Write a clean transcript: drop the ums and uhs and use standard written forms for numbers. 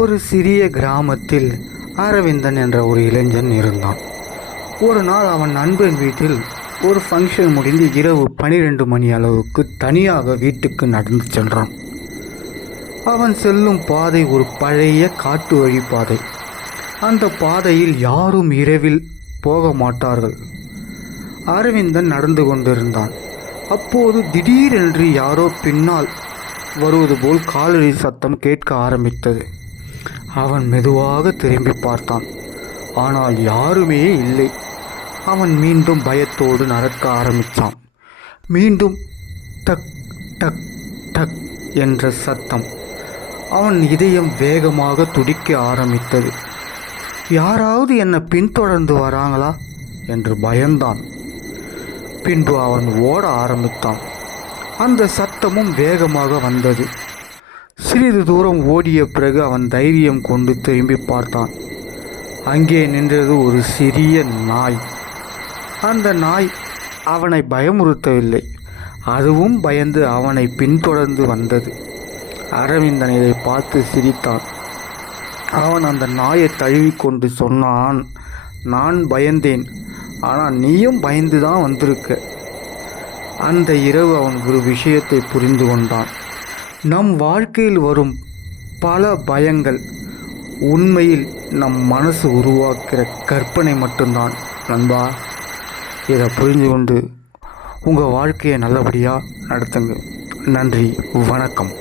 ஒரு சிறிய கிராமத்தில் அரவிந்தன் என்ற ஒரு இளைஞன் இருந்தான். ஒரு நாள் அவன் நண்பன் வீட்டில் ஒரு ஃபங்க்ஷன் முடிந்து இரவு 12 மணி அளவுக்கு தனியாக வீட்டுக்கு நடந்து சென்றான். அவன் செல்லும் பாதை ஒரு பழைய காட்டு வழி பாதை. அந்த பாதையில் யாரும் இரவில் போக மாட்டார்கள். அரவிந்தன் நடந்து கொண்டிருந்தான். அப்போது திடீரென்று யாரோ பின்னால் வருவது போல் காலடி சத்தம் கேட்க ஆரம்பித்தது. அவன் மெதுவாக திரும்பி பார்த்தான். ஆனால் யாருமே இல்லை. அவன் மீண்டும் பயத்தோடு நடக்க ஆரம்பித்தான். மீண்டும் டக் டக் டக் என்ற சத்தம். அவன் இதயம் வேகமாக துடிக்க ஆரம்பித்தது. யாராவது என்னை பின்தொடர்ந்து வராங்களா என்று பயந்தான். பின்பு அவன் ஓட ஆரம்பித்தான். அந்த சத்தமும் வேகமாக வந்தது. சிறிது தூரம் ஓடிய பிறகு அவன் தைரியம் கொண்டு திரும்பி பார்த்தான். அங்கே நின்றது ஒரு சிறிய நாய். அந்த நாய் அவனை பயமுறுத்தவில்லை. அதுவும் பயந்து அவனை பின்தொடர்ந்து வந்தது. அரவிந்தன் இதை பார்த்து சிரித்தான். அவன் அந்த நாயை தழுவிக்கொண்டு சொன்னான், நான் பயந்தேன், ஆனால் நீயும் பயந்து தான் வந்திருக்க. அந்த இரவு அவன் ஒரு விஷயத்தை புரிந்து கொண்டான். நம் வாழ்க்கையில் வரும் பல பயங்கள் உண்மையில் நம் மனசு உருவாக்குற கற்பனை மட்டும்தான் நண்பா. இதை புரிந்து கொண்டு உங்கள் வாழ்க்கையை நல்லபடியாக நடத்துங்க. நன்றி, வணக்கம்.